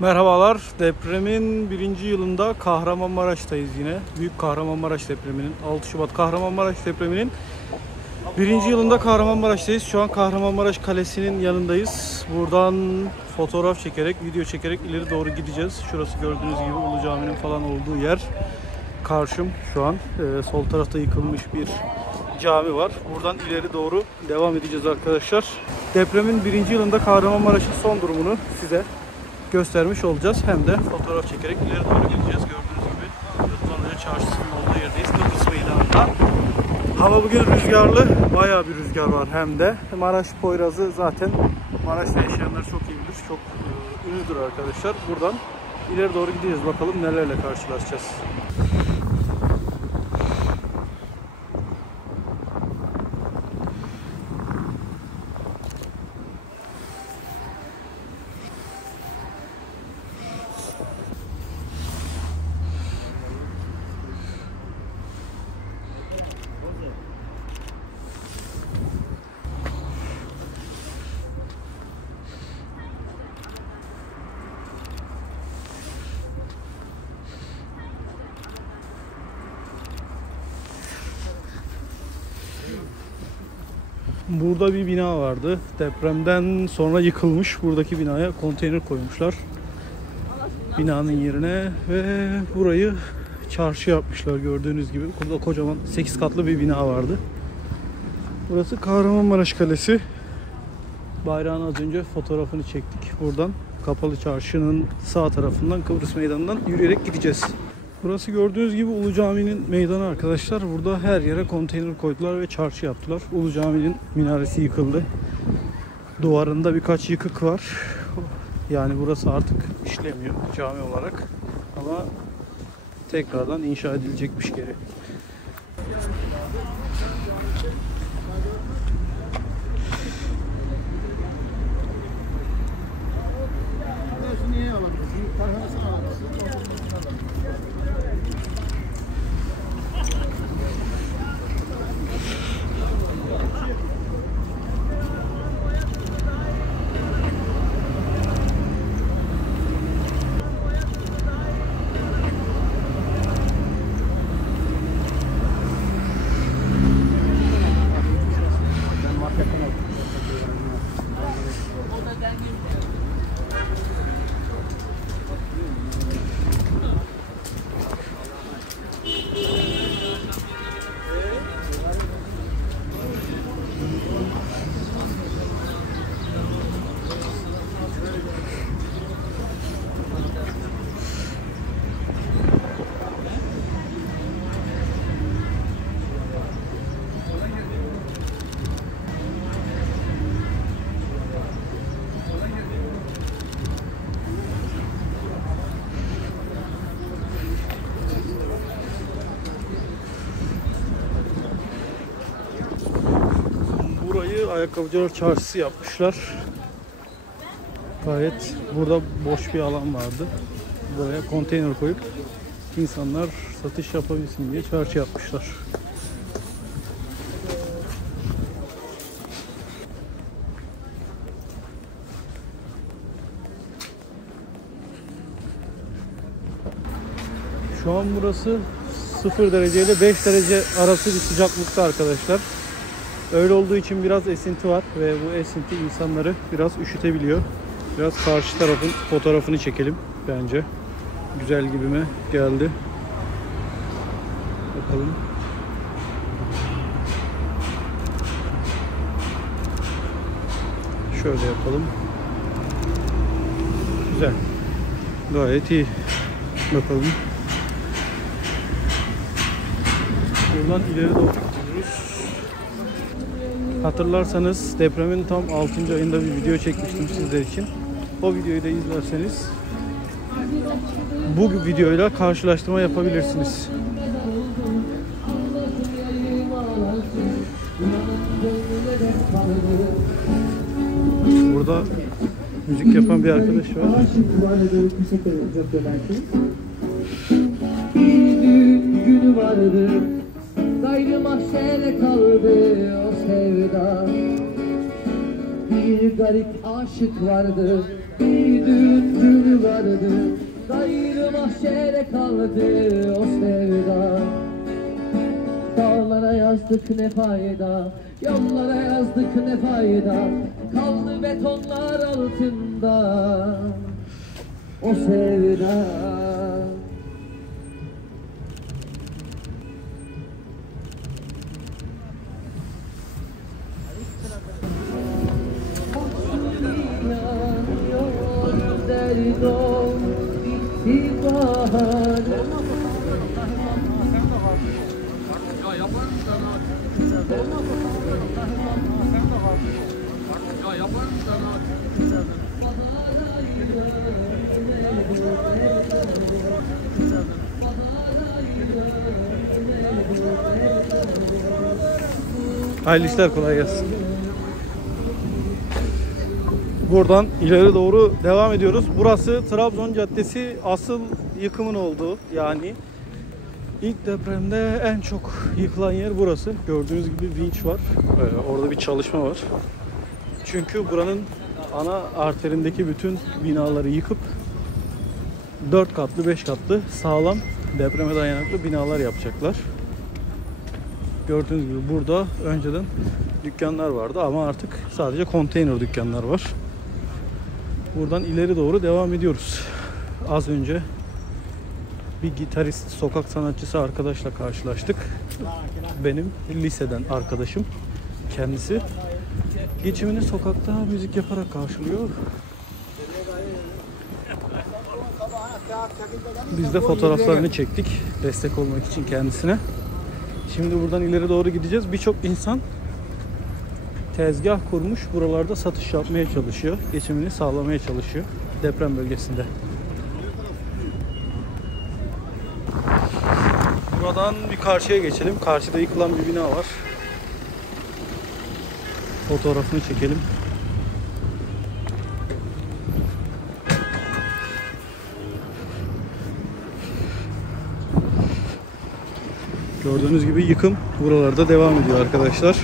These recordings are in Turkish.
Merhabalar. Depremin birinci yılında Kahramanmaraş'tayız yine. Büyük Kahramanmaraş depreminin, 6 Şubat Kahramanmaraş depreminin birinci yılında Kahramanmaraş'tayız. Şu an Kahramanmaraş Kalesi'nin yanındayız. Buradan fotoğraf çekerek, video çekerek ileri doğru gideceğiz. Şurası gördüğünüz gibi Ulu Cami'nin falan olduğu yer. Karşım şu an. Sol tarafta yıkılmış bir cami var. Buradan ileri doğru devam edeceğiz arkadaşlar. Depremin birinci yılında Kahramanmaraş'ın son durumunu size göstermiş olacağız. Hem de fotoğraf çekerek ileri doğru gideceğiz. Gördüğünüz gibi Rıdvan Hoca Çarşısı'nın olduğu yerdeyiz. Kıbrıs Meydanı'nda. Hava bugün rüzgarlı. Bayağı bir rüzgar var hem de. Maraş Poyrazı zaten Maraş'ta yaşayanlar çok iyi bilir. Çok ünlüdür arkadaşlar. Buradan ileri doğru gideceğiz. Bakalım nelerle karşılaşacağız. Burada bir bina vardı. Depremden sonra yıkılmış. Buradaki binaya konteyner koymuşlar. Binanın yerine ve burayı çarşı yapmışlar gördüğünüz gibi. Burada kocaman 8 katlı bir bina vardı. Burası Kahramanmaraş Kalesi. Bayrağın az önce fotoğrafını çektik. Buradan Kapalı Çarşı'nın sağ tarafından Kıbrıs Meydanı'ndan yürüyerek gideceğiz. Burası gördüğünüz gibi Ulu Cami'nin meydanı arkadaşlar. Burada her yere konteyner koydular ve çarşı yaptılar. Ulu Cami'nin minaresi yıkıldı. Duvarında birkaç yıkık var. Yani burası artık işlemiyor cami olarak. Ama tekrardan inşa edilecekmiş geri. Burayı ayakkabıcılar çarşısı yapmışlar. Gayet burada boş bir alan vardı. Buraya konteyner koyup insanlar satış yapabilsin diye çarşı yapmışlar. Şu an burası 0 derece ile 5 derece arası bir sıcaklıkta arkadaşlar. Öyle olduğu için biraz esinti var ve bu esinti insanları biraz üşütebiliyor. Biraz karşı tarafın fotoğrafını çekelim bence. Güzel gibime geldi. Bakalım. Şöyle yapalım. Güzel. Gayet iyi. Bakalım. Buradan ileri doğru gidiyoruz. Hatırlarsanız depremin tam 6. ayında bir video çekmiştim sizler için. O videoyu da izlerseniz bu videoyla karşılaştırma yapabilirsiniz. Burada müzik yapan bir arkadaş var. Bir düğün günü vardı, gayrı mahşere kaldı o sevda. Bir garip aşık vardı, Bir düğün günü vardı, gayrı mahşere kaldı o sevda. Dağlara yazdık ne fayda, yollara yazdık ne fayda, kaldı betonlar altında o sevda. Yanıyor derdom bitti bahar. Hayırlı işler, kolay gelsin. Buradan ileri doğru devam ediyoruz. Burası Trabzon Caddesi, asıl yıkımın olduğu, yani ilk depremde en çok yıkılan yer burası. Gördüğünüz gibi vinç var. Orada bir çalışma var. Çünkü buranın ana arterindeki bütün binaları yıkıp 4 katlı 5 katlı sağlam depreme dayanıklı binalar yapacaklar. Gördüğünüz gibi burada önceden dükkanlar vardı ama artık sadece konteyner dükkanlar var. Buradan ileri doğru devam ediyoruz. Az önce bir gitarist, sokak sanatçısı arkadaşla karşılaştık. Benim liseden arkadaşım kendisi. Geçimini sokakta müzik yaparak karşılıyor. Biz de fotoğraflarını çektik destek olmak için kendisine. Şimdi buradan ileri doğru gideceğiz. Birçok insan tezgah kurmuş, buralarda satış yapmaya çalışıyor. Geçimini sağlamaya çalışıyor deprem bölgesinde. Buradan bir karşıya geçelim. Karşıda yıkılan bir bina var. Fotoğrafını çekelim. Gördüğünüz gibi yıkım buralarda devam ediyor arkadaşlar.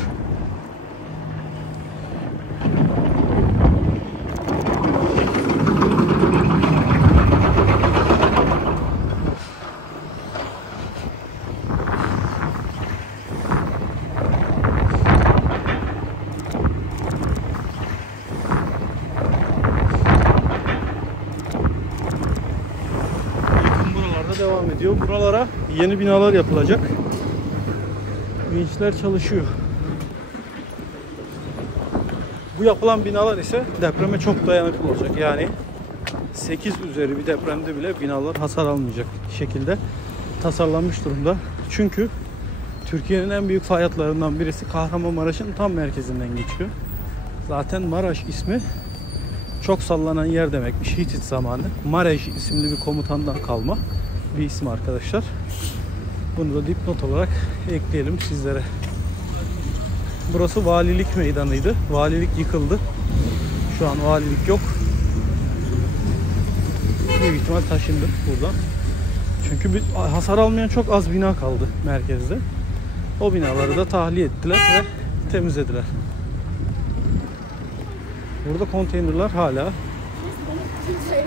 Devam ediyor. Buralara yeni binalar yapılacak. Vinçler çalışıyor. Bu yapılan binalar ise depreme çok dayanıklı olacak. Yani 8 üzeri bir depremde bile binalar hasar almayacak şekilde tasarlanmış durumda. Çünkü Türkiye'nin en büyük fay hatlarından birisi Kahramanmaraş'ın tam merkezinden geçiyor. Zaten Maraş ismi çok sallanan yer demekmiş Hitit zamanı. Marej isimli bir komutandan kalma bir isim arkadaşlar. Bunu da dipnot olarak ekleyelim sizlere. Burası valilik meydanıydı. Valilik yıkıldı. Şu an valilik yok. Büyük ihtimal taşındı buradan. Çünkü bir hasar almayan çok az bina kaldı merkezde. O binaları da tahliye ettiler ve temizlediler. Burada konteynerler hala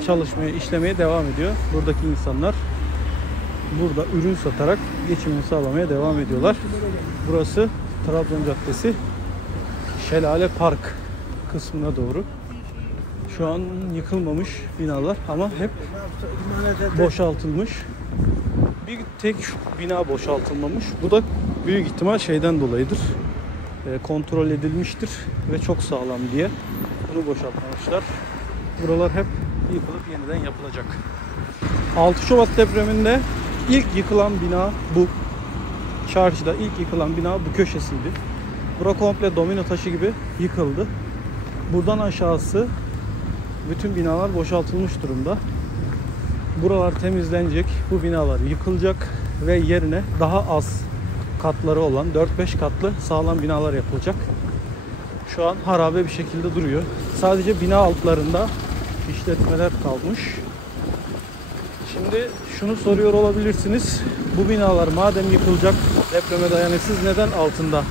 çalışmaya, işlemeye devam ediyor. Buradaki insanlar burada ürün satarak geçimini sağlamaya devam ediyorlar. Burası Trabzon Caddesi, Şelale Park kısmına doğru. Şu an yıkılmamış binalar ama hep boşaltılmış. Bir tek bina boşaltılmamış. Bu da büyük ihtimal şeyden dolayıdır. Kontrol edilmiştir ve çok sağlam diye bunu boşaltmamışlar. Buralar hep yıkılıp yeniden yapılacak. 6 Şubat depreminde ilk yıkılan bina bu. Çarşıda ilk yıkılan bina bu köşesiydi. Bura komple domino taşı gibi yıkıldı. Buradan aşağısı bütün binalar boşaltılmış durumda. Buralar temizlenecek, bu binalar yıkılacak ve yerine daha az katları olan 4-5 katlı sağlam binalar yapılacak. Şu an harabe bir şekilde duruyor. Sadece bina altlarında işletmeler kalmış. Şimdi şunu soruyor olabilirsiniz. Bu binalar madem yıkılacak, depreme dayanıksız, neden altında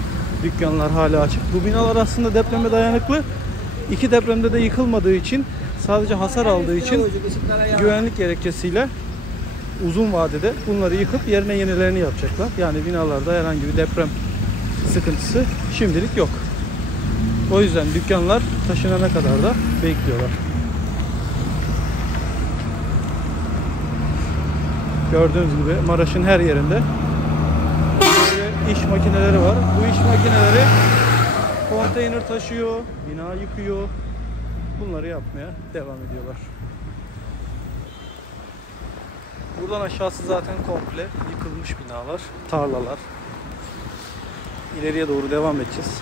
dükkanlar hala açık? Bu binalar aslında depreme dayanıklı. İki depremde de yıkılmadığı için sadece hasar aldığı için güvenlik gerekçesiyle uzun vadede bunları yıkıp yerine yenilerini yapacaklar. Yani binalarda herhangi bir deprem sıkıntısı şimdilik yok. O yüzden dükkanlar taşınana kadar da bekliyorlar. Gördüğünüz gibi Maraş'ın her yerinde böyle iş makineleri var. Bu iş makineleri konteyner taşıyor, bina yıkıyor. Bunları yapmaya devam ediyorlar. Buradan aşağısı zaten komple yıkılmış binalar, tarlalar. İleriye doğru devam edeceğiz.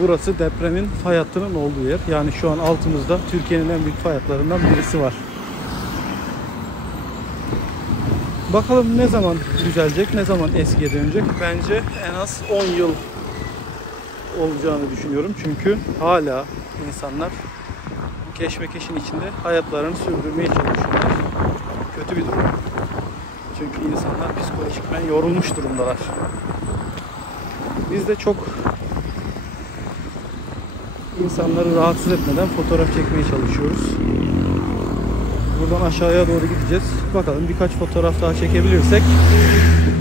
Burası depremin fay hattının olduğu yer. Yani şu an altımızda Türkiye'nin en büyük fay hatlarından birisi var. Bakalım ne zaman düzelecek, ne zaman eskiye dönecek? Bence en az 10 yıl olacağını düşünüyorum. Çünkü hala insanlar bu keşmekeşin içinde hayatlarını sürdürmeye çalışıyorlar. Kötü bir durum. Çünkü insanlar psikolojikmen yorulmuş durumdalar. Biz de çok insanları rahatsız etmeden fotoğraf çekmeye çalışıyoruz. Buradan aşağıya doğru gideceğiz. Bakalım birkaç fotoğraf daha çekebilirsek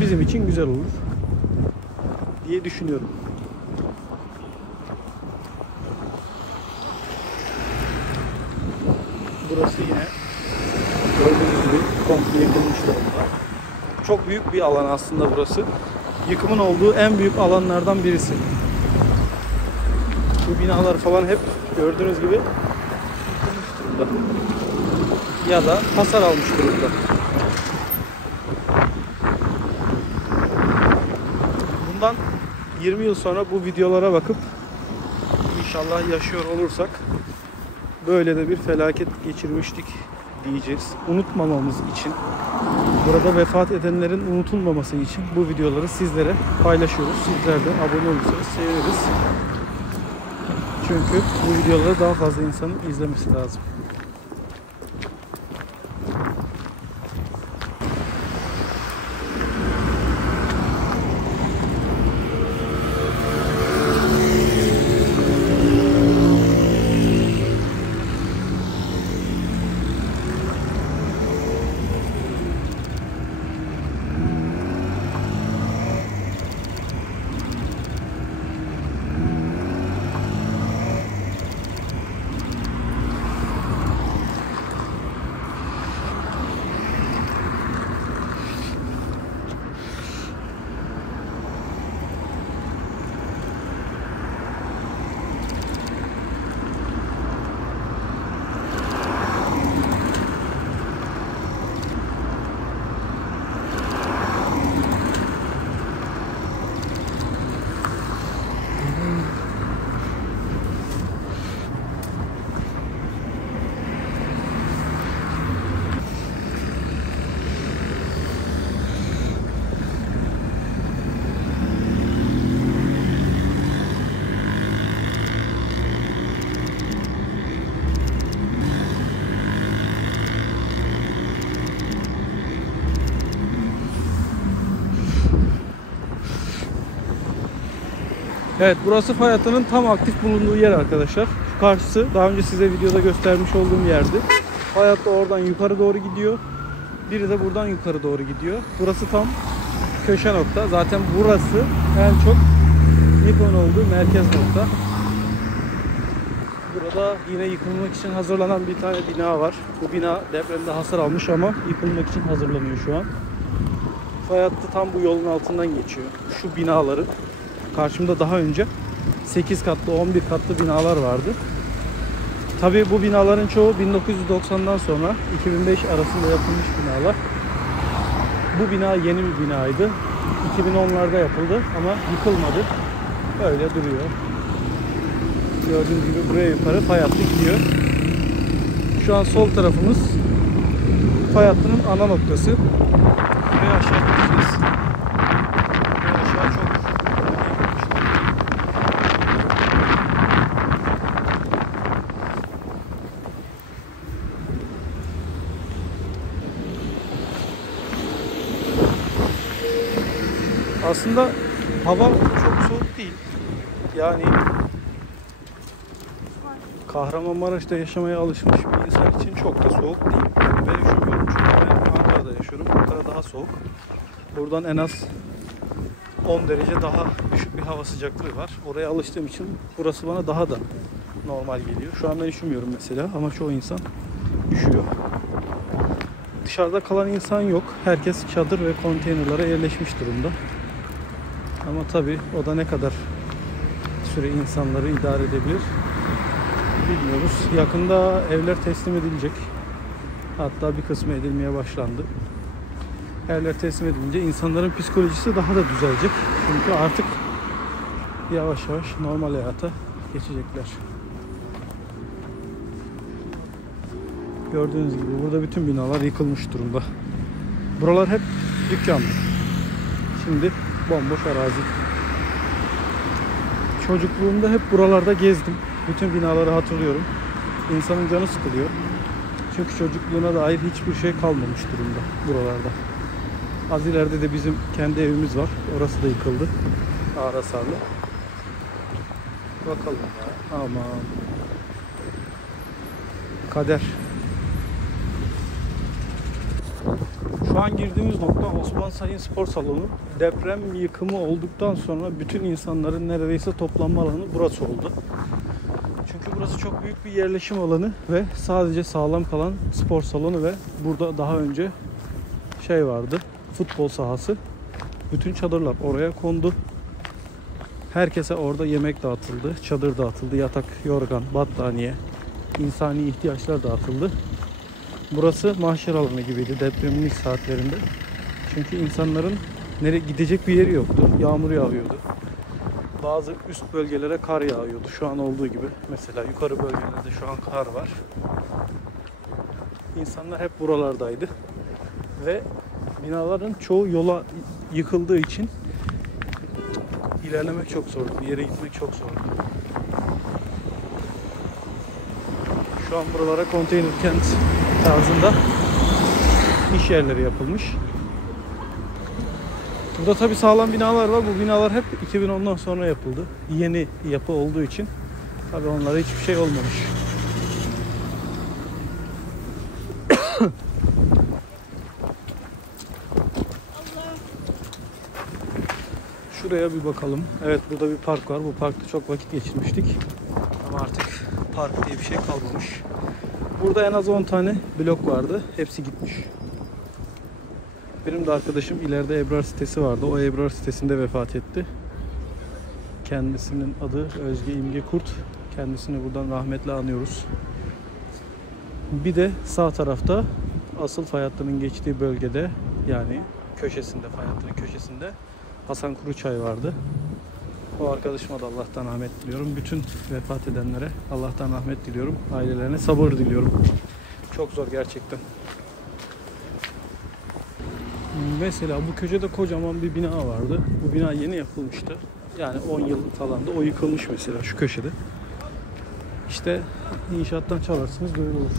bizim için güzel olur diye düşünüyorum. Burası yine gördüğünüz gibi komple yıkılmış durumda. Çok büyük bir alan aslında burası. Yıkımın olduğu en büyük alanlardan birisi. Bu binalar falan hep gördüğünüz gibi yıkılmış durumda. Ya da hasar almış durumda. Bundan 20 yıl sonra bu videolara bakıp inşallah yaşıyor olursak böyle de bir felaket geçirmiştik diyeceğiz. Unutmamamız için, burada vefat edenlerin unutulmaması için bu videoları sizlere paylaşıyoruz. Sizler de abone olursanız seviniriz. Çünkü bu videoları daha fazla insanın izlemesi lazım. Evet, burası fay hattının tam aktif bulunduğu yer arkadaşlar. Şu karşısı daha önce size videoda göstermiş olduğum yerdi. Fay hattı oradan yukarı doğru gidiyor. Biri de buradan yukarı doğru gidiyor. Burası tam köşe nokta. Zaten burası en çok Nippon olduğu merkez nokta. Burada yine yıkılmak için hazırlanan bir tane bina var. Bu bina depremde hasar almış ama yıkılmak için hazırlanıyor şu an. Fay hattı tam bu yolun altından geçiyor. Şu binaları. Karşımda daha önce 8 katlı, 11 katlı binalar vardı. Tabii bu binaların çoğu 1990'dan sonra 2005 arasında yapılmış binalar. Bu bina yeni bir binaydı. 2010'larda yapıldı ama yıkılmadı. Böyle duruyor. Gördüğünüz gibi buraya yukarı fay hattı gidiyor. Şu an sol tarafımız fay hattının ana noktası. Buraya aşağı gideceğiz. Buraya aşağı çok aslında hava çok soğuk değil. Yani Kahramanmaraş'ta yaşamaya alışmış bir insan için çok da soğuk değil. Ben üşümüyorum çünkü ben Ankara'da yaşıyorum. Ankara daha soğuk. Buradan en az 10 derece daha düşük bir hava sıcaklığı var. Oraya alıştığım için burası bana daha da normal geliyor. Şu an ben üşümüyorum mesela ama çoğu insan üşüyor. Dışarıda kalan insan yok. Herkes çadır ve konteynerlara yerleşmiş durumda. Ama tabii o da ne kadar süre insanları idare edebilir bilmiyoruz. Yakında evler teslim edilecek. Hatta bir kısmı edilmeye başlandı. Evler teslim edilince insanların psikolojisi daha da düzelecek. Çünkü artık yavaş yavaş normal hayata geçecekler. Gördüğünüz gibi burada bütün binalar yıkılmış durumda. Buralar hep dükkandı. Şimdi bomboş arazi. Çocukluğumda hep buralarda gezdim. Bütün binaları hatırlıyorum. İnsanın canı sıkılıyor. Çünkü çocukluğuna dair hiçbir şey kalmamış durumda buralarda. Az ileride de bizim kendi evimiz var. Orası da yıkıldı. Ağır hasarlı. Bakalım ya. Aman. Kader. Şu an girdiğimiz nokta Osman Sayın Spor Salonu. Deprem yıkımı olduktan sonra bütün insanların neredeyse toplanma alanı burası oldu. Çünkü burası çok büyük bir yerleşim alanı ve sadece sağlam kalan spor salonu ve burada daha önce şey vardı, futbol sahası. Bütün çadırlar oraya kondu. Herkese orada yemek dağıtıldı, çadır dağıtıldı, yatak, yorgan, battaniye, insani ihtiyaçlar dağıtıldı. Burası mahşer alanı gibiydi depremin ilk saatlerinde. Çünkü insanların nereye gidecek bir yeri yoktu. Yağmur yağıyordu. Bazı üst bölgelere kar yağıyordu. Şu an olduğu gibi. Mesela yukarı bölgelerde şu an kar var. İnsanlar hep buralardaydı. Ve binaların çoğu yola yıkıldığı için ilerlemek çok zordu. Bir yere gitmek çok zordu. Şu an buralara konteyner kent tarzında iş yerleri yapılmış. Burada tabii sağlam binalar var. Bu binalar hep 2010'dan sonra yapıldı. Yeni yapı olduğu için tabii onlara hiçbir şey olmamış. Şuraya bir bakalım. Evet, burada bir park var. Bu parkta çok vakit geçirmiştik. Ama artık park diye bir şey kalmamış. Burada en az 10 tane blok vardı. Hepsi gitmiş. Benim de arkadaşım ileride Ebrar sitesi vardı. O Ebrar sitesinde vefat etti. Kendisinin adı Özge İmge Kurt. Kendisini buradan rahmetle anıyoruz. Bir de sağ tarafta asıl fay hattının geçtiği bölgede, yani köşesinde, fay hattının köşesinde Hasan Kuruçay vardı. O arkadaşıma da Allah'tan rahmet diliyorum. Bütün vefat edenlere Allah'tan rahmet diliyorum. Ailelerine sabır diliyorum. Çok zor gerçekten. Mesela bu köşede kocaman bir bina vardı. Bu bina yeni yapılmıştı. Yani 10 yıl falan da o yıkılmış mesela şu köşede. İşte inşaattan çalarsınız böyle olur.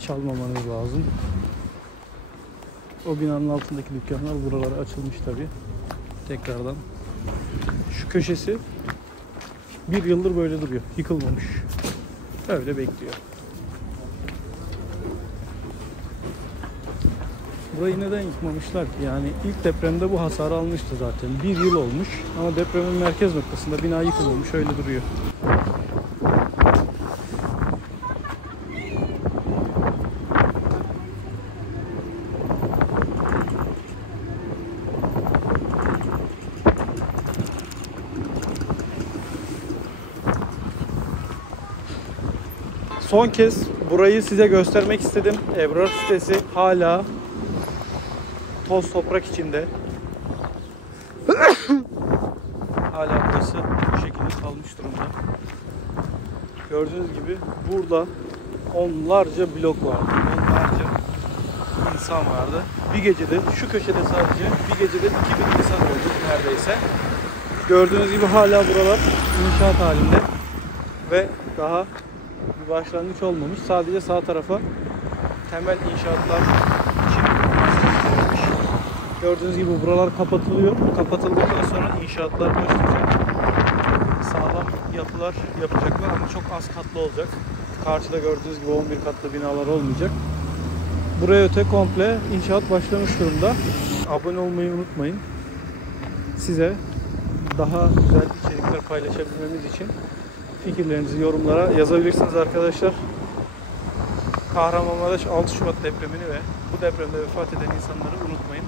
Çalmamanız lazım. O binanın altındaki dükkanlar buralara açılmış tabii. Tekrardan. Şu köşesi bir yıldır böyle duruyor. Yıkılmamış. Öyle bekliyor. Burayı neden yıkmamışlar ki? Yani ilk depremde bu hasarı almıştı zaten. Bir yıl olmuş ama depremin merkez noktasında bina yıkılmamış. Öyle duruyor. Son kez burayı size göstermek istedim. Ebrar sitesi hala toz toprak içinde. Hala burası bu şekilde kalmış durumda. Gördüğünüz gibi burada onlarca blok vardı. Onlarca insan vardı. Bir gecede şu köşede sadece bir gecede 2000 insan öldü neredeyse. Gördüğünüz gibi hala buralar inşaat halinde ve daha bir başlangıç olmamış. Sadece sağ tarafa temel inşaatlar için başlanmış. Gördüğünüz gibi buralar kapatılıyor. Kapatıldıktan sonra inşaatlar başlayacak. Sağlam yapılar yapacaklar ama çok az katlı olacak. Karşıda gördüğünüz gibi 11 katlı binalar olmayacak. Buraya öte komple inşaat başlamış durumda. Abone olmayı unutmayın. Size daha güzel içerikler paylaşabilmemiz için fikirlerinizi yorumlara yazabilirsiniz arkadaşlar. Kahramanmaraş 6 Şubat depremini ve bu depremde vefat eden insanları unutmayın.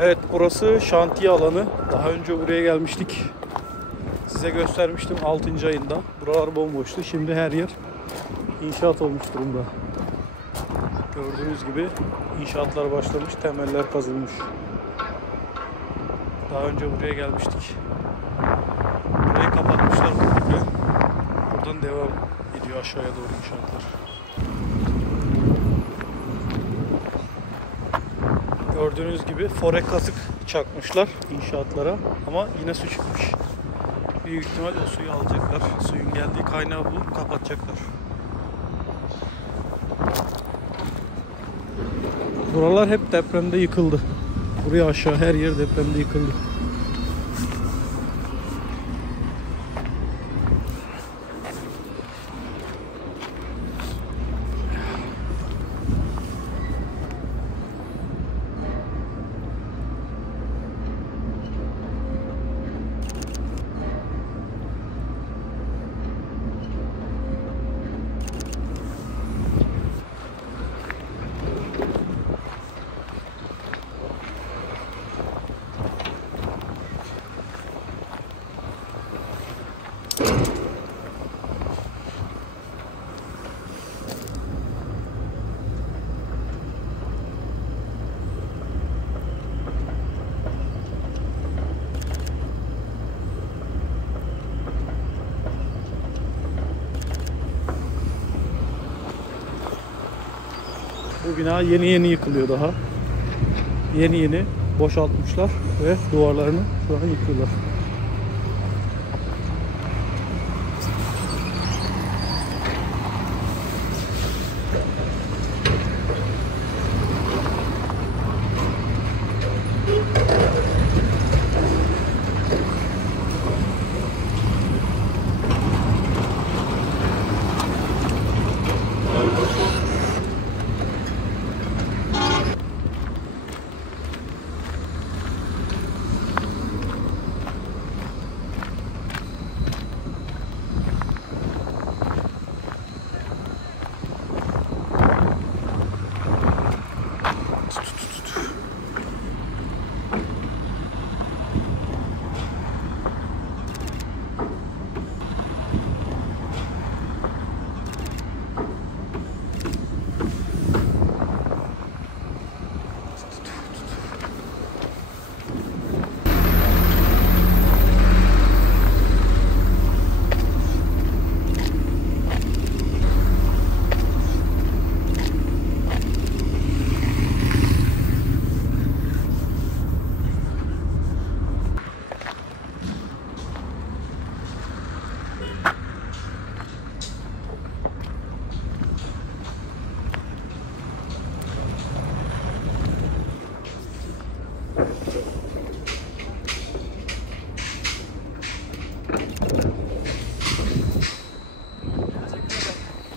Evet, burası şantiye alanı. Daha önce buraya gelmiştik. Size göstermiştim 6. ayında. Buralar bomboştu. Şimdi her yer inşaat olmuş durumda. Gördüğünüz gibi inşaatlar başlamış, temeller kazılmış. Daha önce buraya gelmiştik. Burayı kapatmışlar komple. Buradan devam ediyor aşağıya doğru inşaatlar. Gördüğünüz gibi fore kasık çakmışlar inşaatlara ama yine su çıkmış. Büyük ihtimal o suyu alacaklar. Suyun geldiği kaynağı bulup kapatacaklar. Buralar hep depremde yıkıldı. Buraya aşağı her yer depremde yıkıldı. Bu bina yeni yeni yıkılıyor daha. Yeni yeni boşaltmışlar ve duvarlarını şu an yıkıyorlar.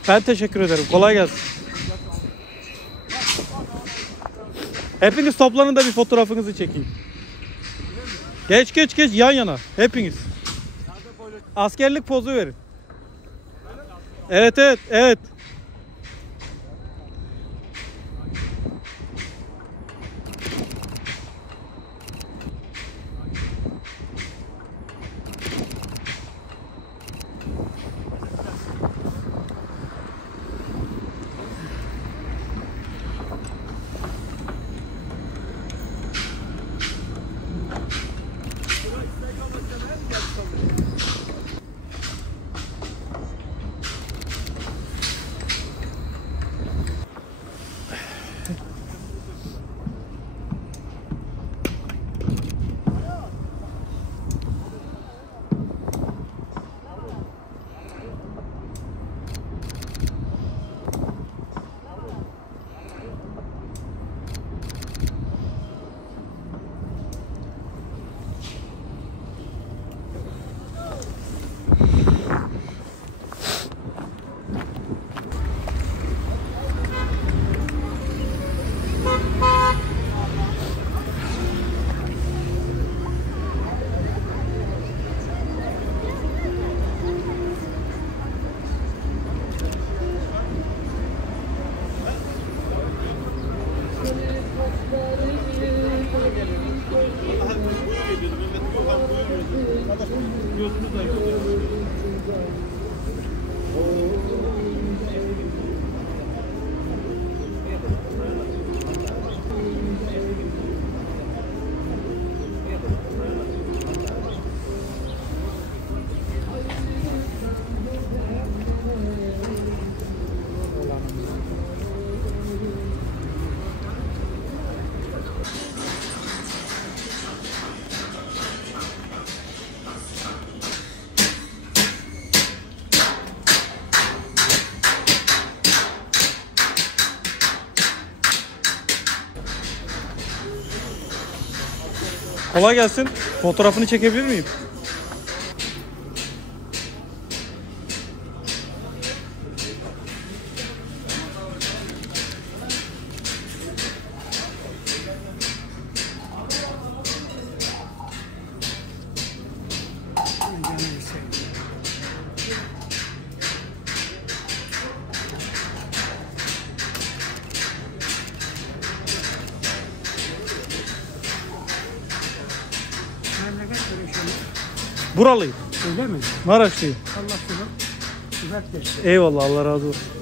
Ben teşekkür ederim. Kolay gelsin. Hepiniz toplanın da bir fotoğrafınızı çekeyim. Geç yan yana. Hepiniz. Askerlik pozu verin. Evet. Kolay gelsin. Fotoğrafını çekebilir miyim? Buralıyım. Öyle mi? Maraşlıyım. Allah sana güzel versin. Eyvallah, Allah razı olsun.